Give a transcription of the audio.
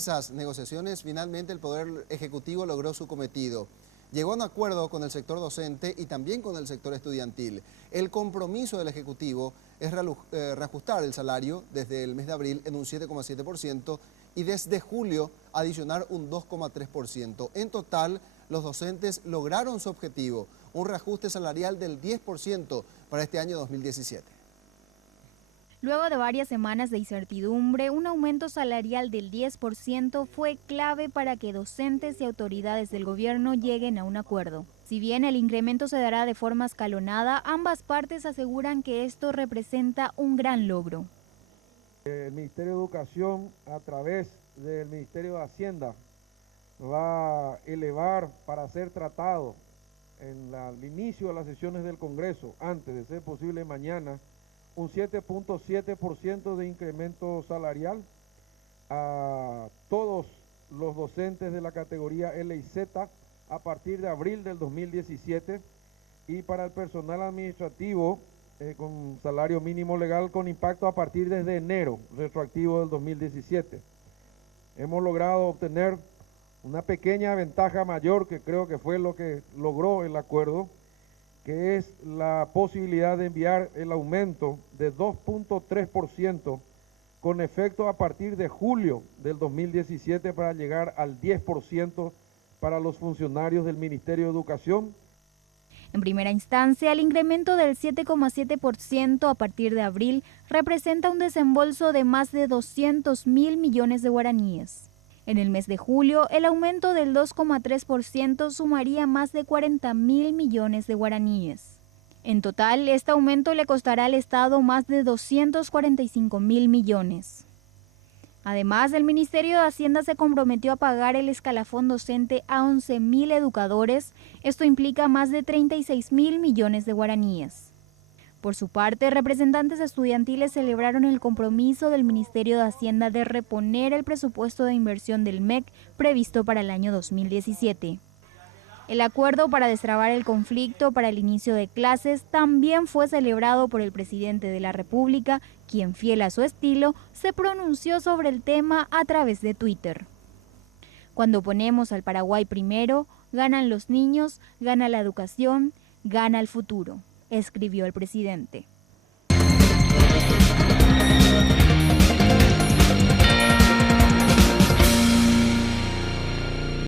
intensas negociaciones, finalmente el Poder Ejecutivo logró su cometido. Llegó a un acuerdo con el sector docente y también con el sector estudiantil. El compromiso del Ejecutivo es reajustar el salario desde el mes de abril en un 7,7% y desde julio adicionar un 2,3%. En total, los docentes lograron su objetivo, un reajuste salarial del 10% para este año 2017. Luego de varias semanas de incertidumbre, un aumento salarial del 10% fue clave para que docentes y autoridades del gobierno lleguen a un acuerdo. Si bien el incremento se dará de forma escalonada, ambas partes aseguran que esto representa un gran logro. El Ministerio de Educación, a través del Ministerio de Hacienda, va a elevar para ser tratado al inicio de las sesiones del Congreso, antes de ser posible mañana, un 7.7% de incremento salarial a todos los docentes de la categoría L y Z a partir de abril del 2017 y para el personal administrativo con salario mínimo legal con impacto a partir desde enero, retroactivo del 2017. Hemos logrado obtener una pequeña ventaja mayor que creo que fue lo que logró el acuerdo, que es la posibilidad de enviar el aumento de 2.3% con efecto a partir de julio del 2017 para llegar al 10% para los funcionarios del Ministerio de Educación. En primera instancia, el incremento del 7,7% a partir de abril representa un desembolso de más de 200.000 millones de guaraníes. En el mes de julio, el aumento del 2,3% sumaría más de 40.000 millones de guaraníes. En total, este aumento le costará al Estado más de 245.000 millones. Además, el Ministerio de Hacienda se comprometió a pagar el escalafón docente a 11.000 educadores. Esto implica más de 36.000 millones de guaraníes. Por su parte, representantes estudiantiles celebraron el compromiso del Ministerio de Hacienda de reponer el presupuesto de inversión del MEC previsto para el año 2017. El acuerdo para destrabar el conflicto para el inicio de clases también fue celebrado por el presidente de la República, quien, fiel a su estilo, se pronunció sobre el tema a través de Twitter. Cuando ponemos al Paraguay primero, ganan los niños, gana la educación, gana el futuro, escribió el presidente.